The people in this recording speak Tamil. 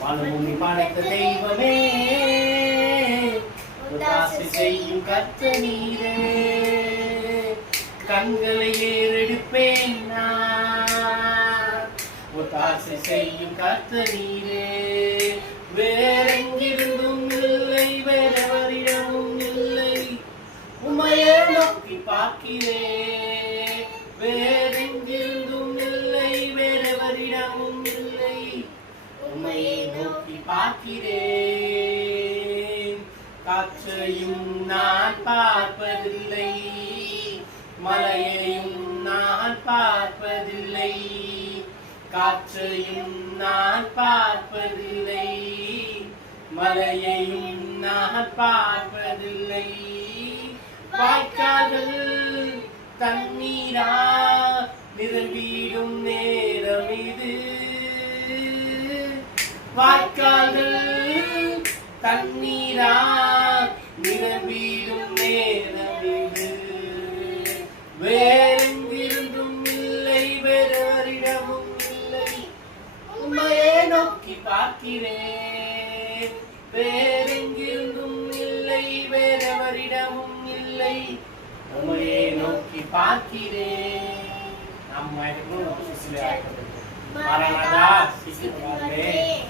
வானபூமி படைத்த தெய்வமே, ஒத்தாசை செய்யும் கர்த்தர் நீரே. கண்களை ஏறெடுப்பேன் நான், ஒத்தாசை செய்யும் கர்த்தர் நீரே. வேறெங்கிருந்தும் இல்லை, வேறெவரிடமும் இல்லை, உம்மையே நோக்கி பார்க்கிறேன். வேறெங்கிருந்தும் இல்லை, வேறெவரிடமும் இல்லை, உம்மையே நோக்கி பார்க்கிறேன். காற்றையும் நான் பார்ப்பதில்லை, மலையையும் நான் பார்ப்பதில்லை. காற்றையும் நான் பார்ப்பதில்லை, மலையையும் நான் பார்ப்பதில்லை. வாய்க்கால்கள் தண்ணீரா நிரம்பிடும் நேரம் இது. வாய்க்கால்கள் தண்ணீரா நிரம்பிடும் நேரம் இது. வேறெங்கிருந்தும் இல்லை, வேறெவரிடமும் இல்லை, உம்மையே நோக்கி பார்க்கிறேன். வேறெங்கிருந்தும் இல்லை, வேறெவரிடமும் இல்லை, உம்மையே நோக்கி பார்க்கிறேன். நம்ம மாறாதா சீக்கிரம்